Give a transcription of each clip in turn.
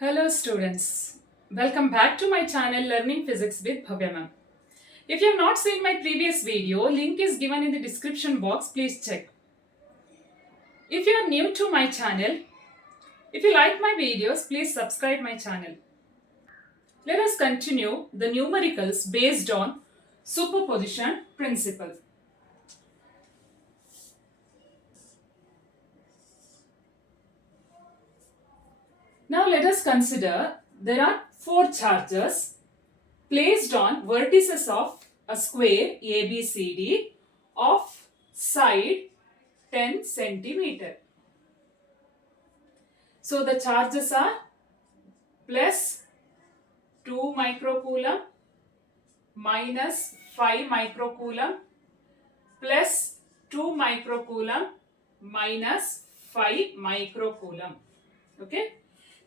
Hello students, welcome back to my channel Learning Physics with Bhavya ma'am. If you have not seen my previous video, link is given in the description box, please check. If you are new to my channel, if you like my videos, please subscribe my channel. Let us continue the numericals based on superposition principle. Now let us consider there are four charges placed on vertices of a square ABCD of side 10 centimeter. So the charges are plus 2 microcoulomb minus 5 microcoulomb plus 2 microcoulomb minus 5 microcoulomb. Okay.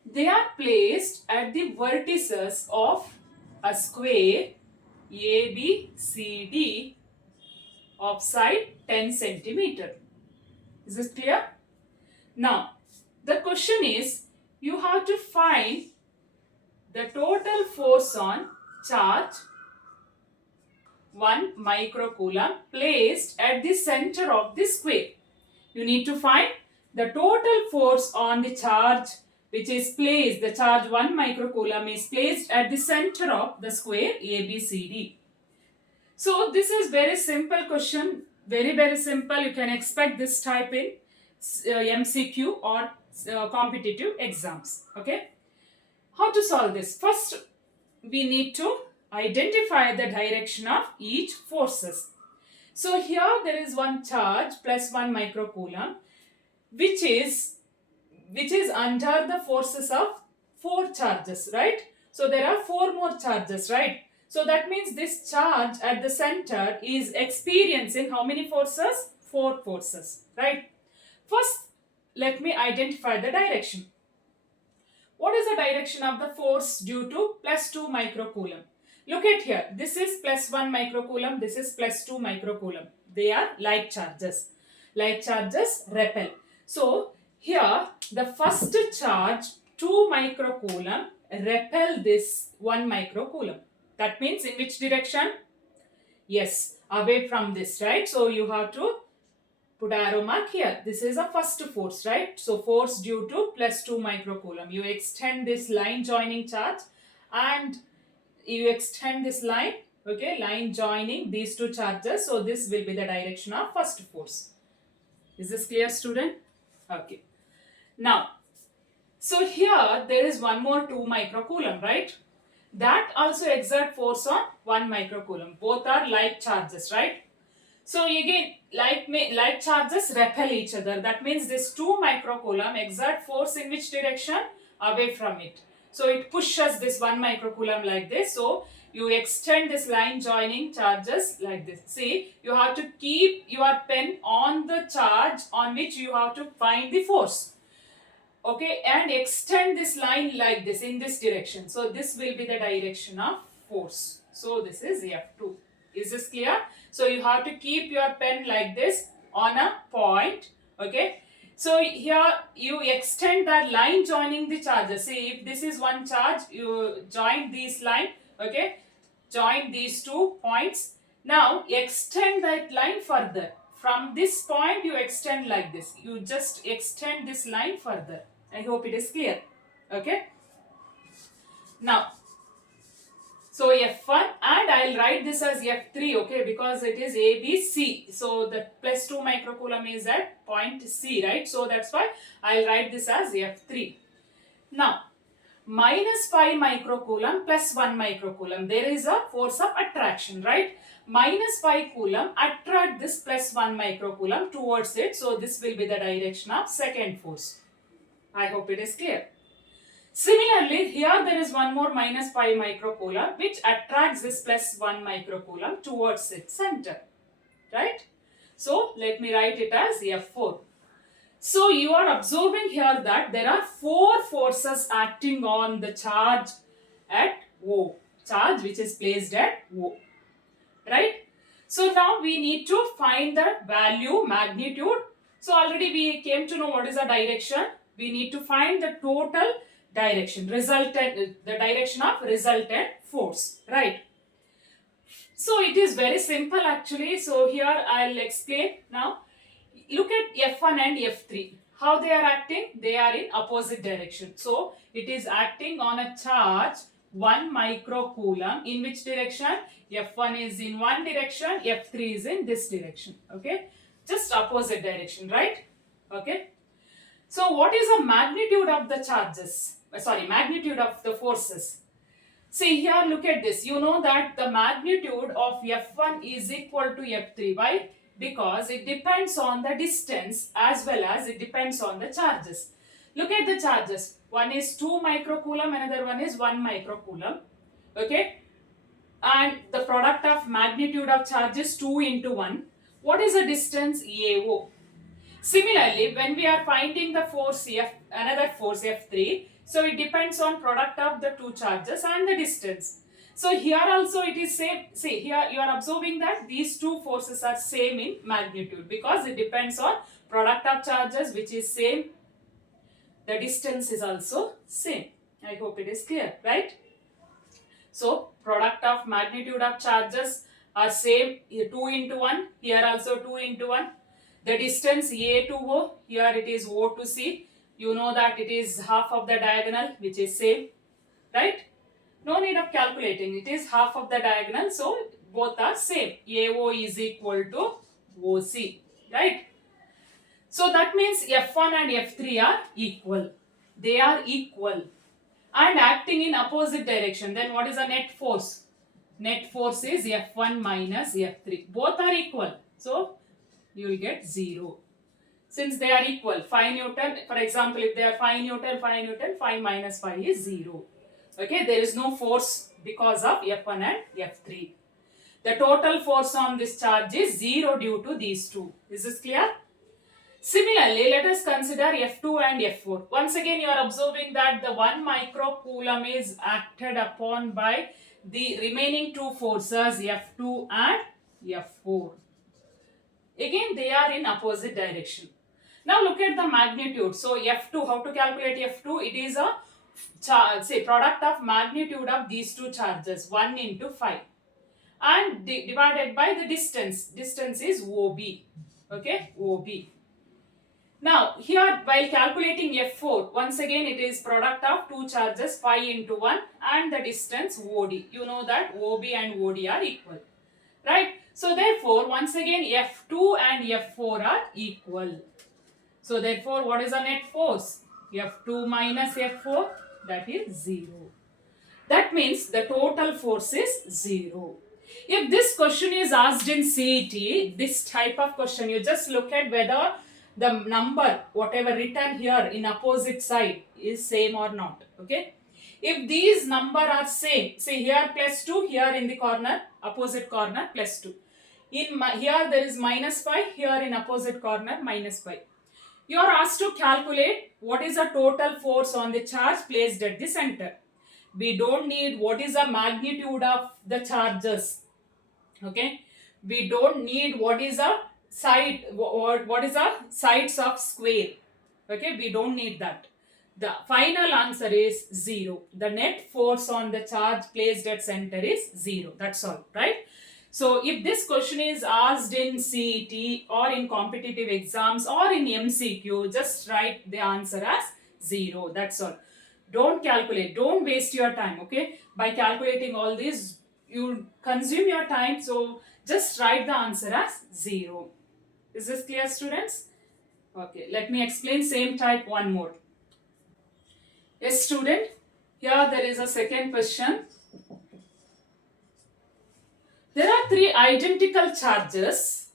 They are placed at the vertices of a square ABCD of side 10 centimeter. Is this clear? Now, the question is, you have to find the total force on charge 1 microcoulomb placed at the center of the square. You need to find the total force on the charge which is placed, the charge 1 microcoulomb is placed at the center of the square ABCD. So this is very simple question, very simple. You can expect this type in MCQ or competitive exams. Okay. How to solve this? First, we need to identify the direction of each forces. So here there is one charge plus 1 microcoulomb which is under the forces of 4 charges, right? So there are 4 more charges, right? So that means this charge at the center is experiencing how many forces? 4 forces, right? First, let me identify the direction. What is the direction of the force due to plus 2 microcoulomb? Look at here. This is plus 1 microcoulomb. This is plus 2 microcoulomb. They are like charges. Like charges repel. So, here the first charge 2 microcoulomb repel this 1 microcoulomb. That means in which direction? Yes, away from this, right? So, you have to put arrow mark here. This is a first force, right? So force due to plus 2 microcoulomb. You extend this line joining charge and you extend this line, okay, line joining these two charges. So this will be the direction of first force. Is this clear, student? Okay. Now, so here there is one more 2 microcoulomb, right? That also exert force on 1 microcoulomb. Both are like charges, right? So again, like charges repel each other. That means this 2 microcoulomb exert force in which direction? Away from it. So it pushes this 1 microcoulomb like this. So you extend this line joining charges like this. See, you have to keep your pen on the charge on which you have to find the force. Okay, and extend this line like this in this direction. So this will be the direction of force. So this is F2. Is this clear? So you have to keep your pen like this on a point. Okay. So here you extend that line joining the charges. See, if this is one charge, you join this line. Okay. Join these 2 points. Now extend that line further. From this point you extend like this. You just extend this line further. I hope it is clear. Okay. Now, so F1 and I'll write this as F3, okay, because it is ABC. So the plus 2 microcoulomb is at point C, right? So that's why I'll write this as F3. Now, minus 5 microcoulomb plus 1 microcoulomb. There is a force of attraction, right? Minus 5 coulomb attract this plus 1 microcoulomb towards it. So this will be the direction of second force. I hope it is clear. Similarly, here there is one more minus 5 microcoulomb which attracts this plus 1 microcoulomb towards its center. Right? So, let me write it as F4. So, you are observing here that there are 4 forces acting on the charge at O. Charge which is placed at O. Right? So, now we need to find the value, magnitude. So, already we came to know what is the direction. We need to find the total direction, the direction of resultant force, right? So it is very simple actually. So here I'll explain now. Look at F1 and F3. How they are acting? They are in opposite direction. So it is acting on a charge 1 microcoulomb. In which direction? F1 is in one direction, F3 is in this direction. Okay, just opposite direction, right? Okay. So what is the magnitude of the charges? Magnitude of the forces. See here, look at this. You know that the magnitude of F1 is equal to F3. Why? Because it depends on the distance as well as it depends on the charges. Look at the charges. One is 2 microcoulomb, another one is 1 microcoulomb. Okay. And the product of magnitude of charge is 2 into 1. What is the distance? AO. Similarly, when we are finding the force another force F3, so it depends on product of the two charges and the distance. So here also it is same. See here you are observing that these two forces are same in magnitude because it depends on product of charges which is same. The distance is also same. I hope it is clear, right? So product of magnitude of charges are same. Here 2 into 1. Here also 2 into 1. The distance A to O, here it is O to C. You know that it is half of the diagonal which is same, right? No need of calculating. It is half of the diagonal, so both are same. AO is equal to OC, right? So that means F1 and F3 are equal. They are equal and acting in opposite direction. Then what is the net force? Net force is F1 minus F3. Both are equal. So you will get 0. Since they are equal, 5 Newton, for example, if they are 5 Newton, 5 minus 5 is 0. Okay, there is no force because of F1 and F3. The total force on this charge is 0 due to these two. Is this clear? Similarly, let us consider F2 and F4. Once again, you are observing that the 1 microcoulomb is acted upon by the remaining two forces F2 and F4. Again, they are in opposite direction. Now look at the magnitude. So F2, how to calculate F2? It is a product of magnitude of these two charges, 1 into 5. And divided by the distance. Distance is OB. Okay, OB. Now here while calculating F4, once again it is product of two charges 5 into 1 and the distance OD. You know that OB and OD are equal. Right? So therefore, once again F2 and F4 are equal. So therefore, what is the net force? F2 minus F4, that is 0. That means the total force is 0. If this question is asked in CET, this type of question, you just look at whether the number, whatever written here in opposite side is same or not. Okay. If these number are same, say here plus 2, here in the corner, opposite corner plus 2. Here there is minus 5, here in opposite corner minus 5. You are asked to calculate what is the total force on the charge placed at the center. We don't need what is the magnitude of the charges. Okay. We don't need what is the side, what is the sides of square. Okay. We don't need that. The final answer is 0. The net force on the charge placed at center is 0. That's all, right? So if this question is asked in CET or in competitive exams or in MCQ, just write the answer as 0. That's all. Don't calculate. Don't waste your time. Okay. By calculating all this, you consume your time. So just write the answer as 0. Is this clear, students? Okay. Let me explain same type one more. Yes, student. Here there is a second question. There are three identical charges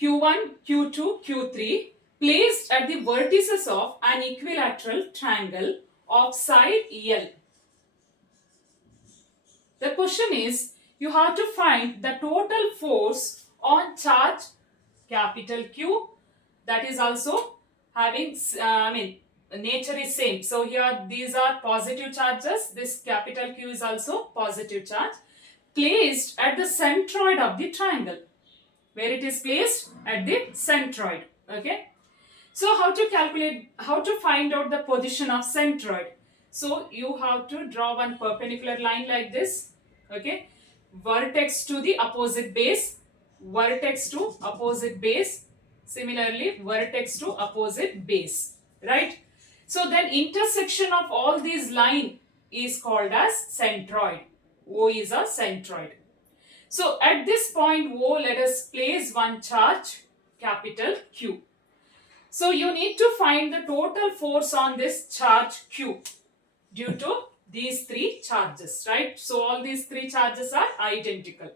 Q1, Q2, Q3 placed at the vertices of an equilateral triangle of side L. The question is, you have to find the total force on charge capital Q, that is also having, nature is same. So here these are positive charges. This capital Q is also positive charge placed at the centroid of the triangle. Where it is placed? At the centroid. Okay. So how to calculate, how to find out the position of centroid? So you have to draw one perpendicular line like this. Okay. Vertex to the opposite base. Vertex to opposite base. Similarly, vertex to opposite base. Right. So then intersection of all these line is called as centroid. O is a centroid. So at this point O, let us place one charge, capital Q. So you need to find the total force on this charge Q due to these three charges, right? So all these three charges are identical.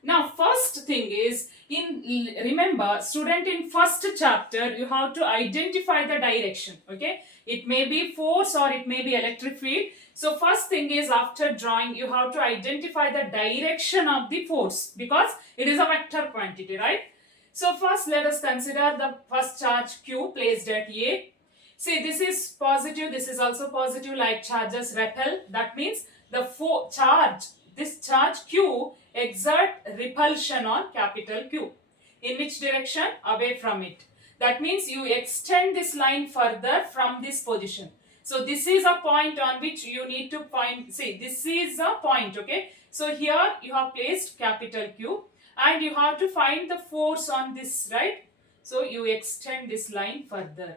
Now first thing is, remember student, in first chapter you have to identify the direction. Okay, it may be force or it may be electric field. So first thing is, after drawing you have to identify the direction of the force, because it is a vector quantity, right? So first let us consider the first charge Q placed at A. See, this is positive, this is also positive, like charges repel. That means the this charge Q exert repulsion on capital Q. In which direction? Away from it. That means you extend this line further from this position. So this is a point on which you need to find, see, this is a point, okay? So here you have placed capital Q and you have to find the force on this, right? So you extend this line further.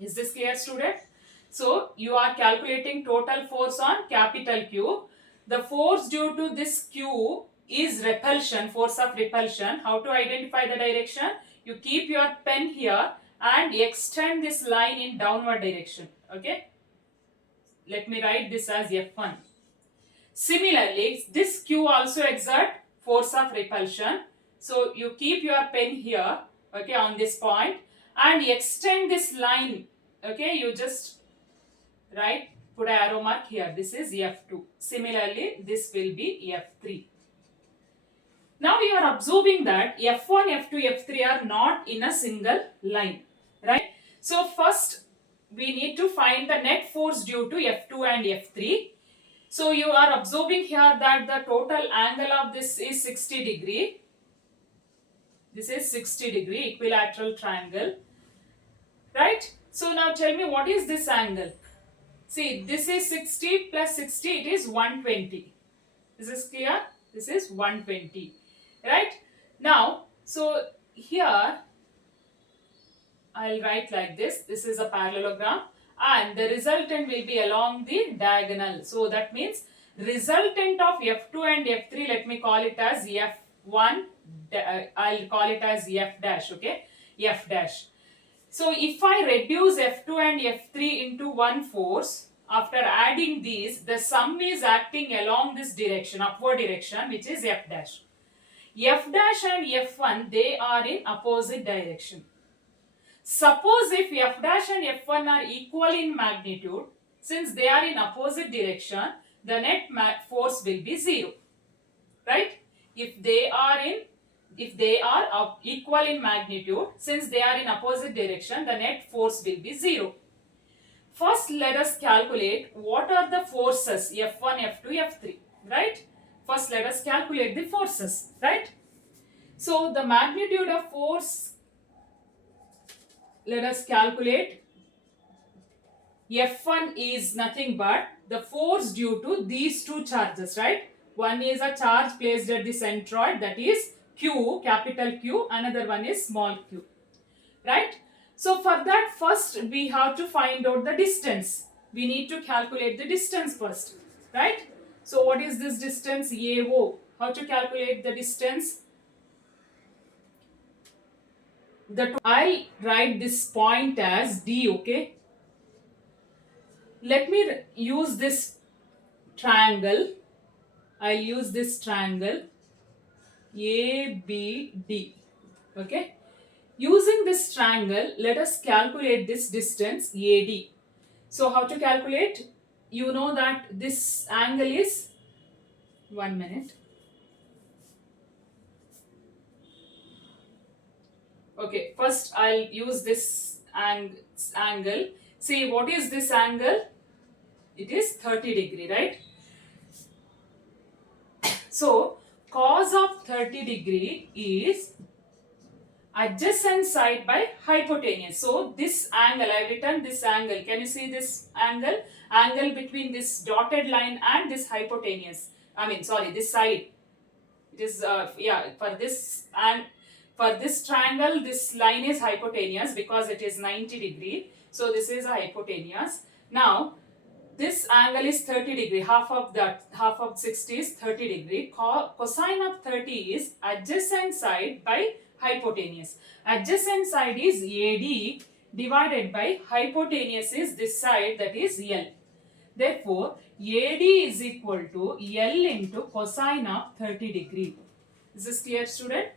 Is this clear, student? So you are calculating total force on capital Q. The force due to this Q is repulsion, force of repulsion. How to identify the direction? You keep your pen here and extend this line in downward direction. Okay. Let me write this as F1. Similarly, this Q also exert force of repulsion. So you keep your pen here, okay, on this point and extend this line. Okay, you just put an arrow mark here. This is F2. Similarly, this will be F3. Now you are observing that F1, F2, F3 are not in a single line, right? So first we need to find the net force due to F2 and F3. So you are observing here that the total angle of this is 60 degree. This is 60 degree equilateral triangle, right? So now tell me, what is this angle? See, this is 60 plus 60, it is 120. This is clear? This is 120, right? Now, so here I'll write like this. This is a parallelogram and the resultant will be along the diagonal. So that means resultant of F2 and F3, let me call it as F1, I'll call it as F dash, okay? F dash. So if I reduce F2 and F3 into one force, after adding these, the sum is acting along this direction, upward direction, which is F dash. F dash and F1, they are in opposite direction. Suppose if F dash and F1 are equal in magnitude, since they are in opposite direction, the net force will be 0. Right? If they are equal in magnitude, since they are in opposite direction, the net force will be 0. First, let us calculate what are the forces F1, F2, F3. Right? First, let us calculate the forces. Right? So, the magnitude of force, let us calculate. F1 is nothing but the force due to these two charges, right? One is a charge placed at the centroid, that is Q, capital Q. Another one is small q, right? So for that, first we have to find out the distance. We need to calculate the distance first, right? So what is this distance? AO. How to calculate the distance? I'll write this point as D, okay? Let me use this triangle. I'll use this triangle ABD, okay? Using this triangle, let us calculate this distance AD. So how to calculate? You know that this angle is, 1 minute. Okay, first I'll use this angle. See, what is this angle? It is 30 degree, right? So, cos of 30 degree is adjacent side by hypotenuse. So this angle, I have written this angle. Can you see this angle? Angle between this dotted line and this hypotenuse. This side. It is, for this, and for this triangle, this line is hypotenuse because it is 90 degree. So this is a hypotenuse. Now, this angle is 30 degree. Half of 60 is 30 degree. Cosine of 30 is adjacent side by hypotenuse. Adjacent side is AD divided by hypotenuse is this side, that is L. Therefore, AD is equal to L into cosine of 30 degree. Is this clear, student?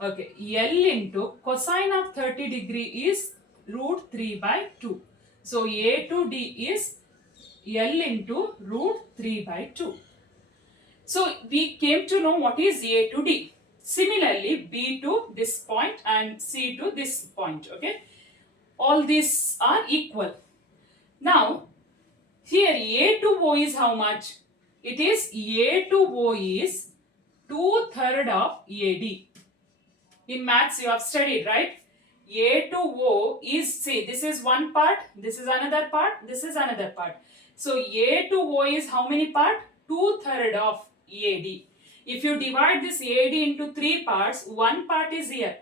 Okay, L into cosine of 30 degree is root 3 by 2. So, A to D is L into root 3 by 2. So, we came to know what is A to D. Similarly, B to this point and C to this point. Okay, all these are equal. Now, here A to O is how much? It is A to O is 2/3 of AD. In maths you have studied, right? A to O is, see, this is one part, this is another part, this is another part. So A to O is how many part? 2/3 of AD. If you divide this AD into 3 parts, one part is here,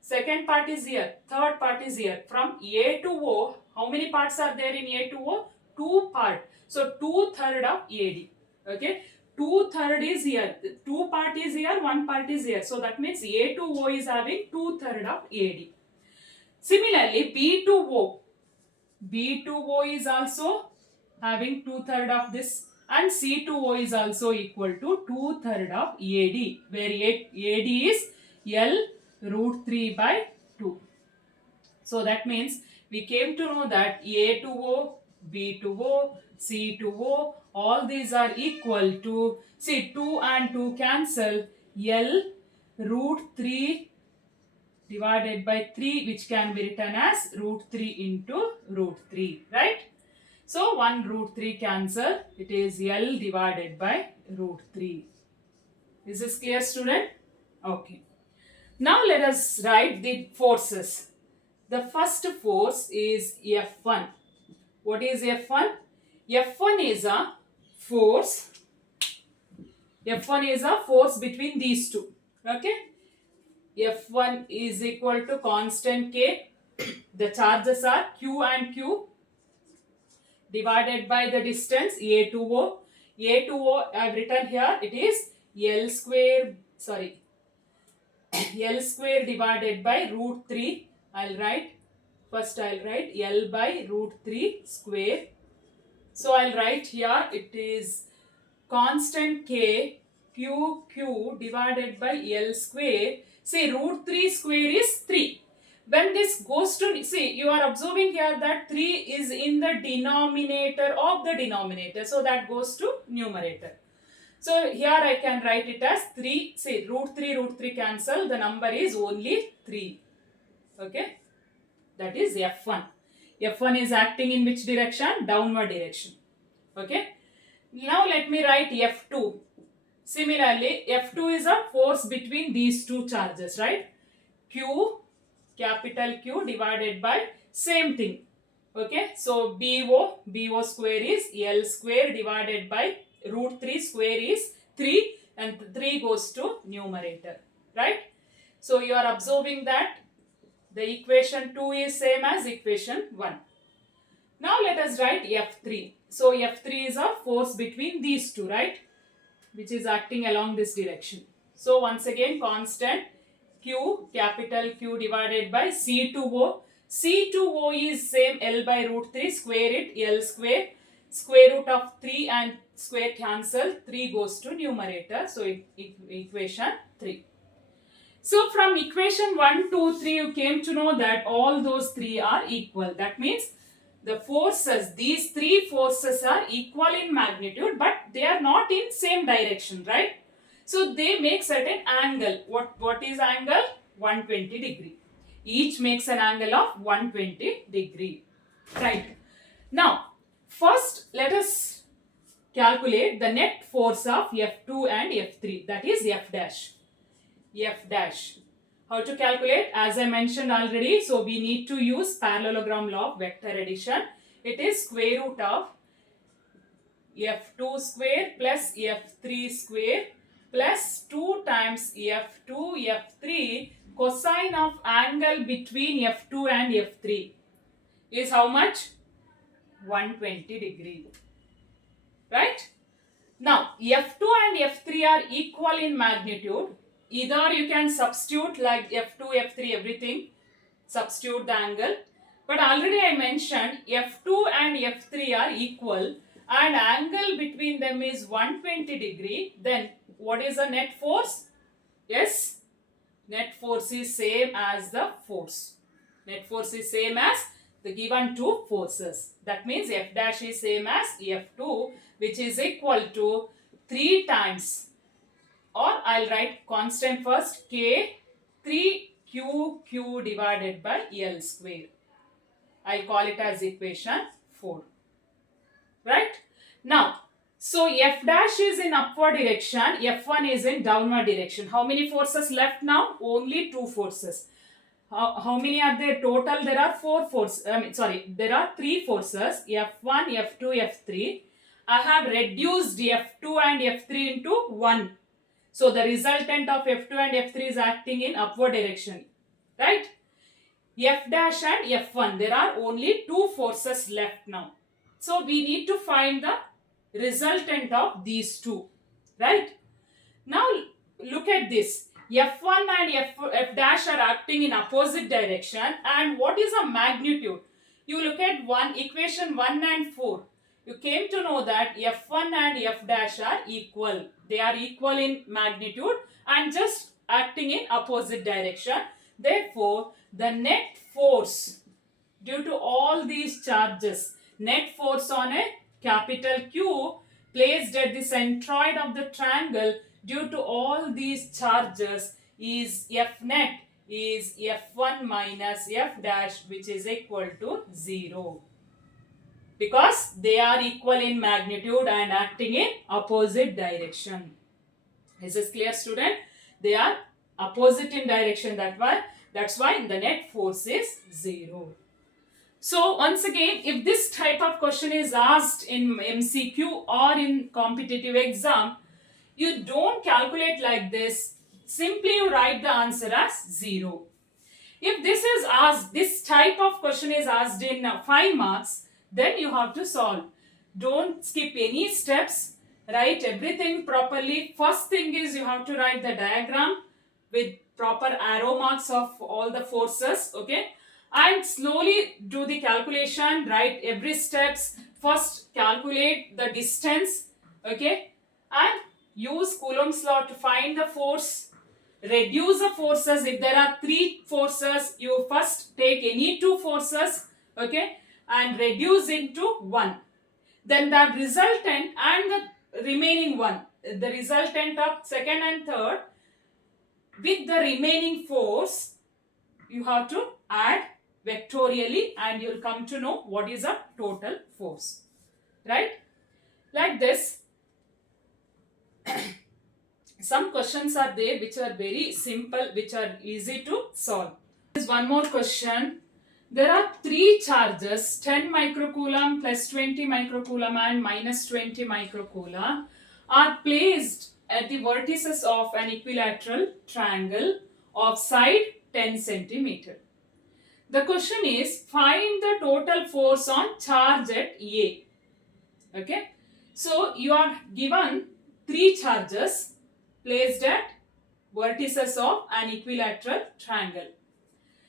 second part is here, third part is here. From A to O, how many parts are there in A to O? 2 parts. So 2/3 of AD. Okay. 2/3 is here. 2 part is here, 1 part is here. So that means A to O is having 2/3 of AD. Similarly, B to O. B to O is also having 2/3 of this, and C to O is also equal to 2/3 of AD, where AD is L root 3 by 2. So that means we came to know that A to O, B to O, C to O, all these are equal to, see, 2 and 2 cancel, L root 3 divided by 3, which can be written as root 3 into root 3, right? So 1 root 3 cancel, it is L divided by root 3. Is this clear, student? Okay. Now let us write the forces. The first force is F1. What is F1? F1 is a force. F1 is a force between these two. Okay. F1 is equal to constant K. The charges are Q and Q divided by the distance A to O. A to O I have written here, it is L square divided by root 3. I'll write L by root 3 square. So I'll write here, it is constant K Q divided by L square. See, root 3 square is 3. When this goes to, see, you are observing here that 3 is in the denominator of the denominator. So that goes to numerator. So here I can write it as 3. See, root 3 cancel. The number is only 3. Okay. That is F1. F1 is acting in which direction? Downward direction. Okay. Now let me write F2. Similarly, F2 is a force between these two charges, right? Q, capital Q divided by same thing. Okay. So BO square is L square divided by root 3 square is 3, and 3 goes to numerator, right? So you are observing that the equation 2 is same as equation 1. Now let us write F3. So F3 is a force between these two, right? Which is acting along this direction. So once again, constant Q, capital Q divided by C to O. C to O is same L by root 3, square it, L square. Square root of 3 and square cancel, 3 goes to numerator. So equation 3. So from equation 1, 2, 3, you came to know that all those 3 are equal. That means the forces, these 3 forces are equal in magnitude, but they are not in same direction, right? So they make certain angle. What is angle? 120 degree. Each makes an angle of 120 degree. Right. Now, first let us calculate the net force of F2 and F3. That is F dash. F dash. How to calculate? As I mentioned already, so we need to use parallelogram law of vector addition. It is square root of f2 square plus f3 square plus 2 times f2 f3 cosine of angle between f2 and f3 is how much? 120 degree. Right? Now, f2 and f3 are equal in magnitude. Either you can substitute like f2, f3, everything, substitute the angle. But already I mentioned f2 and f3 are equal and angle between them is 120 degree. Then what is the net force? Yes, net force is same as the force. Net force is same as the given two forces. That means f dash is same as f2, which is equal to 3 times, or I'll write constant first, k 3q divided by L square. I'll call it as equation 4. Right? Now, so f dash is in upward direction, f1 is in downward direction. How many forces left now? Only 2 forces. How many are there total? There are 4 forces. There are 3 forces, f1, f2, f3. I have reduced f2 and f3 into 1. So the resultant of f2 and f3 is acting in upward direction. Right? F dash and f1, there are only 2 forces left now. So we need to find the resultant of these two. Right? Now look at this. F1 and F dash are acting in opposite direction, and what is the magnitude? You look at equation 1 and 4. You came to know that F1 and F dash are equal. They are equal in magnitude and just acting in opposite direction. Therefore, the net force due to all these charges, net force on a capital Q placed at the centroid of the triangle due to all these charges is F net is F1 minus F dash, which is equal to 0. Because they are equal in magnitude and acting in opposite direction. Is this clear, student? They are opposite in direction, that's why the net force is 0. So once again, if this type of question is asked in MCQ or in competitive exam, you don't calculate like this. Simply you write the answer as 0. If this type of question is asked in 5 marks, then you have to solve. Don't skip any steps. Write everything properly. First thing is you have to write the diagram with proper arrow marks of all the forces. Okay. And slowly do the calculation. Write every steps. First calculate the distance. Okay. And use Coulomb's law to find the force. Reduce the forces. If there are 3 forces, you first take any 2 forces, okay, and reduce into 1. Then the resultant and the remaining one, the resultant of second and third, with the remaining force, you have to add vectorially and you will come to know what is a total force. Right? Like this. Some questions are there which are very simple, which are easy to solve. There is one more question. There are 3 charges, 10 microcoulomb plus 20 microcoulomb and minus 20 microcoulomb, are placed at the vertices of an equilateral triangle of side 10 centimeter. The question is, find the total force on charge at A. Okay. So you are given 3 charges placed at vertices of an equilateral triangle.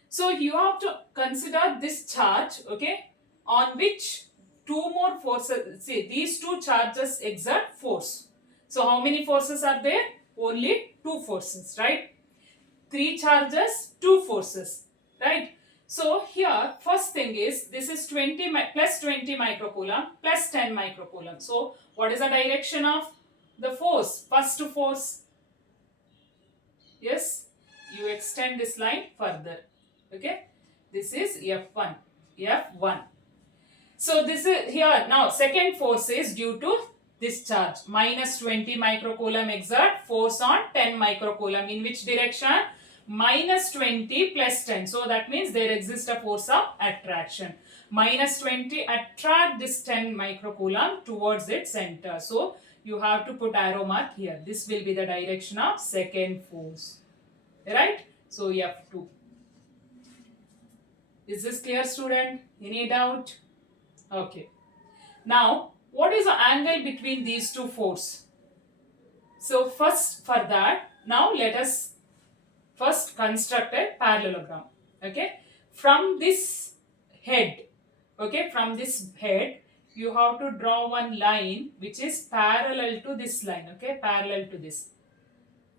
So you have to consider this charge, okay, on which 2 more forces, see these 2 charges exert force. So how many forces are there? Only 2 forces, right? 3 charges, 2 forces, right? So here first thing is, this is 20 plus 20 microcoulomb plus 10 microcoulomb. So what is the direction of the force? First force. Yes, you extend this line further. Okay, this is F1, F1. So this is here. Now second force is due to this charge. Minus 20 microcoulomb exert force on 10 microcoulomb. In which direction? minus 20 plus 10. So that means there exists a force of attraction. Minus 20 attract this 10 microcoulomb towards its center. So you have to put arrow mark here. This will be the direction of second force. Right? So F2. Is this clear, student? Any doubt? Okay. Now, what is the angle between these two forces? So first for that, now let us first construct a parallelogram. Okay. From this head, okay, from this head, you have to draw one line which is parallel to this line. Okay, parallel to this.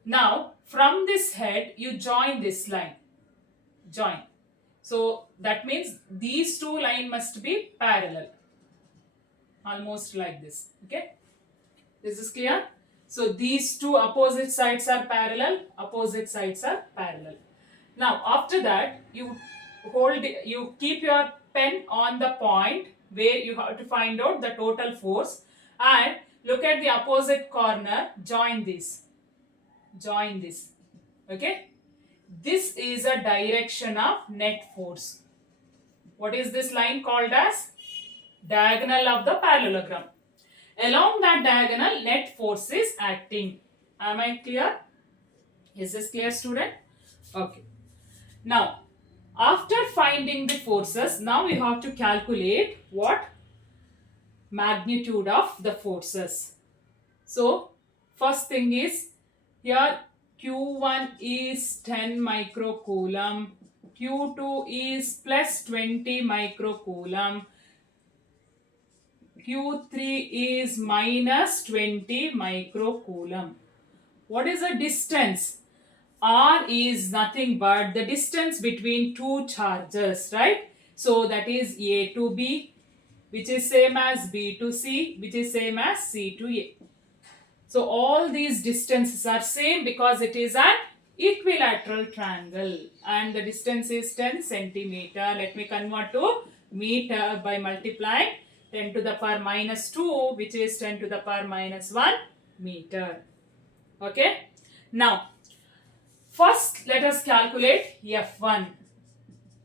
Now, from this head, you join this line. Join. So that means these two lines must be parallel. Almost like this. Okay. This is clear? So these two opposite sides are parallel. Opposite sides are parallel. Now after that, you keep your pen on the point where you have to find out the total force and look at the opposite corner. Join this. Join this. Okay. This is a direction of net force. What is this line called as? Diagonal of the parallelogram. Along that diagonal, net force is acting. Am I clear? Is this clear, student? Okay. Now, after finding the forces, now we have to calculate what? Magnitude of the forces. So, first thing is, here Q1 is 10 microcoulomb, Q2 is plus 20 microcoulomb, Q3 is minus 20 microcoulomb. What is the distance? R is nothing but the distance between two charges, right? So that is A to B, which is same as B to C, which is same as C to A. So all these distances are same because it is an equilateral triangle and the distance is 10 centimeter. Let me convert to meter by multiplying 10 to the power minus 2, which is 10 to the power minus 1 meter. Okay. Now, first let us calculate F1.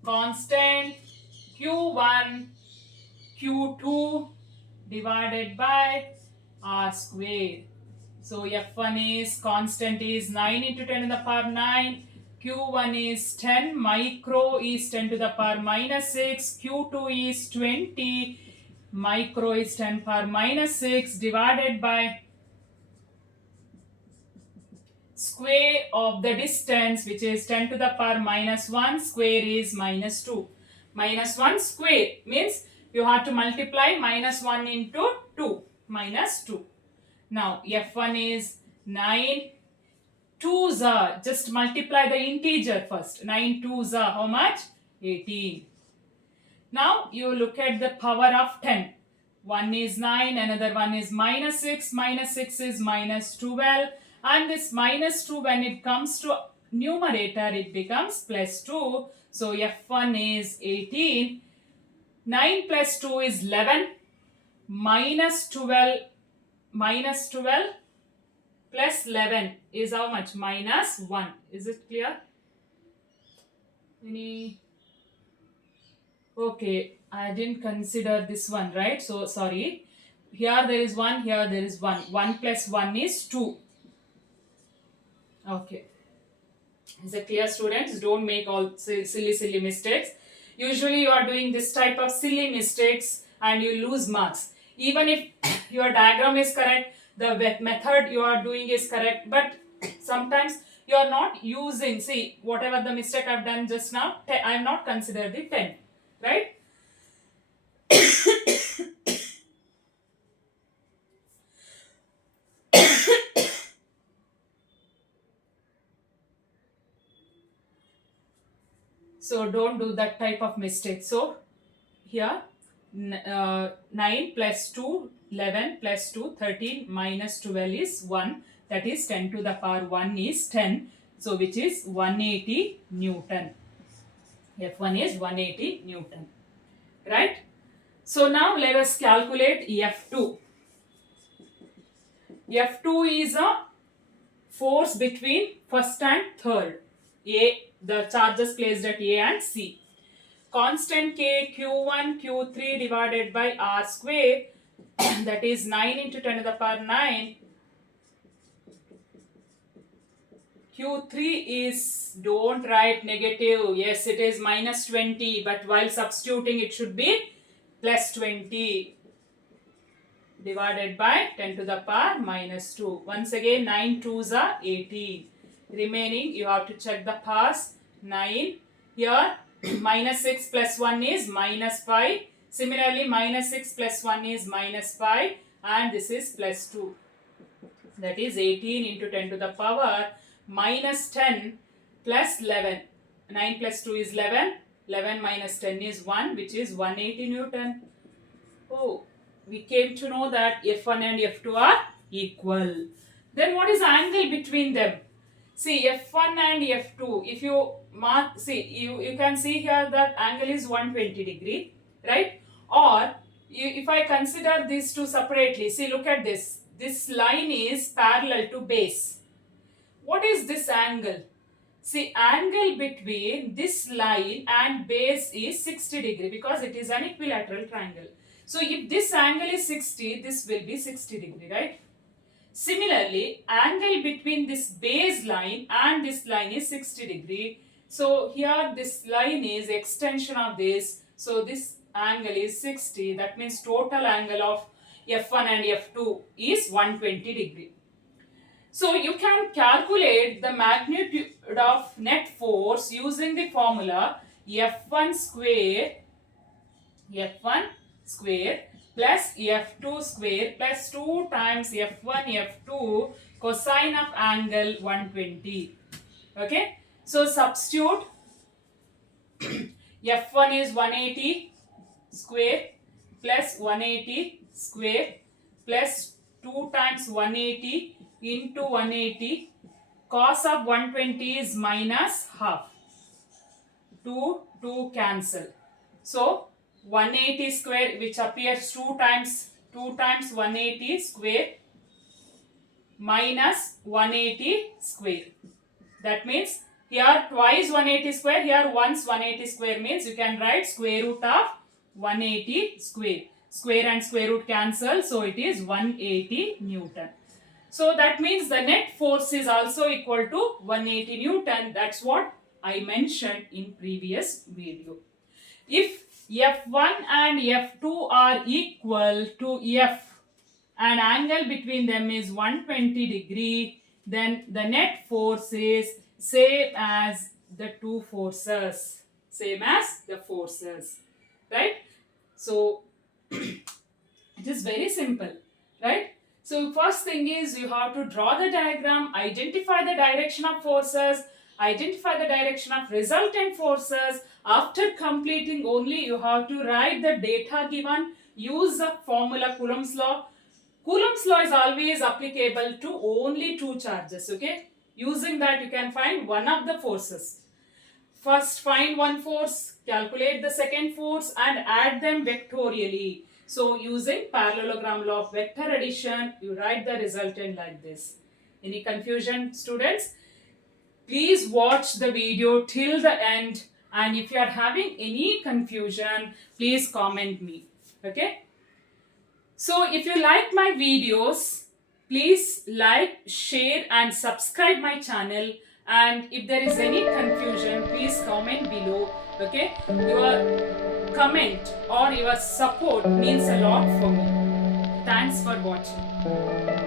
Constant Q1 Q2 divided by R square. So F1 is constant is 9 into 10 to the power 9. Q1 is 10. Micro is 10 to the power minus 6. Q2 is 20. Micro is 10 power minus 6 divided by square of the distance, which is 10 to the power minus 1. Square is minus 2. Minus 1 square means you have to multiply minus 1 into 2. Minus 2. Now F1 is 9. 2s are, just multiply the integer first. 9 2s are how much? 18. Now you look at the power of 10. One is 9, another one is minus 6. Minus 6 is minus 12. And this minus 2, when it comes to numerator, it becomes plus 2. So F1 is 18. 9 plus 2 is 11. Minus 12 plus 11 is how much? Minus 1. Is it clear? Any? Okay, I didn't consider this one, right? So, sorry. Here there is 1, here there is 1. 1 plus 1 is 2. Okay. Is it clear, students? Don't make all silly mistakes. Usually you are doing this type of silly mistakes and you lose marks. Even if your diagram is correct, the method you are doing is correct, but sometimes you are not using, see, whatever the mistake I have done just now, I have not considered the 10, right? So don't do that type of mistake. So here 9 plus 2, 11 plus 2, 13 minus 12 is 1. That is 10 to the power 1 is 10. So which is 180 Newton. F1 is 180 Newton. Right? So now let us calculate F2. F2 is a force between first and third. the charges placed at A and C. Constant K, Q1, Q3 divided by R square, that is 9 into 10 to the power 9. Q3 is, don't write negative, yes it is minus 20, but while substituting it should be plus 20 divided by 10 to the power minus 2. Once again 9 2s are 18. Remaining you have to check the powers. 9 here minus 6 plus 1 is minus 5. Similarly minus 6 plus 1 is minus 5 and this is plus 2. That is 18 into 10 to the power minus 10 plus 11. 9 plus 2 is 11. 11 minus 10 is 1, which is 180 Newton. Oh, we came to know that F1 and F2 are equal. Then what is the angle between them? See, F1 and F2, if you mark, see, you can see here that angle is 120 degree, right? Or if I consider these two separately, see, look at this. This line is parallel to base. What is this angle? See, angle between this line and base is 60 degree because it is an equilateral triangle. So if this angle is 60, this will be 60 degree, right? Similarly, angle between this base line and this line is 60 degree. So here this line is extension of this. So this angle is 60. That means total angle of F1 and F2 is 120 degree. So you can calculate the magnitude of net force using the formula F1 square plus F2 square plus 2 times F1 F2 cosine of angle 120. Okay. So substitute F1 is 180 square plus 180 square plus 2 times 180 into 180. Cos of 120 is minus half. 2 cancel. So 180 square, which appears 2 times 180 square minus 180 square. That means here twice 180 square, here once 180 square means you can write square root of 180 square. Square and square root cancel, so it is 180 Newton. So that means the net force is also equal to 180 Newton. That's what I mentioned in previous video. If F1 and F2 are equal to F and angle between them is 120 degree, then the net force is same as the two forces. Same as the forces. Right? So, it is very simple. Right? So, first thing is you have to draw the diagram, identify the direction of forces, identify the direction of resultant forces. After completing only, you have to write the data given, use the formula Coulomb's law. Coulomb's law is always applicable to only two charges, okay? Using that, you can find one of the forces. First, find one force, calculate the second force and add them vectorially. So, using parallelogram law of vector addition, you write the resultant like this. Any confusion, students? Please watch the video till the end, and if you are having any confusion, please comment me. Okay? So, if you like my videos, please like, share and subscribe my channel. And if there is any confusion, please comment below. Okay? Your comment or your support means a lot for me. Thanks for watching.